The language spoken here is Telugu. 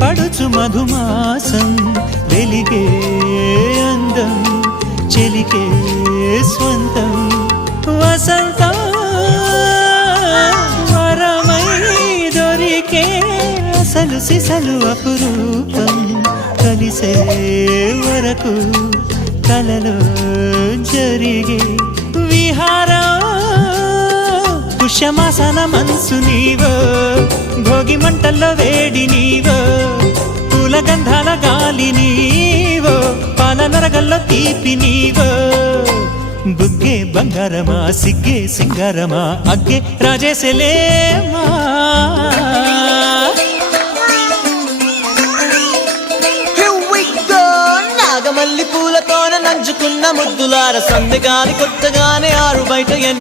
పడుచు మధుమాసం వెలిగే అందం చెలికే స్వంతం వసంతం వరమై దొరికే అసలు సిసలు అపురూపం కలిసే వరకు కలలో జరిగే విహారం పుష్యమాసన మనసు నీవో భోగి మంటల్లో వేడి నీవో పూల గంధాల గాలి నీవో పాల నరగల్లో తీపి నీవో బుగ్గే బంగారమా సిగ్గే సింగారమా అగ్గే రాజేసలేమా నాగమల్లి పూలతోన నంచుకున్న ముద్దులార సందె గాలి కొట్టగానే ఆరు బయట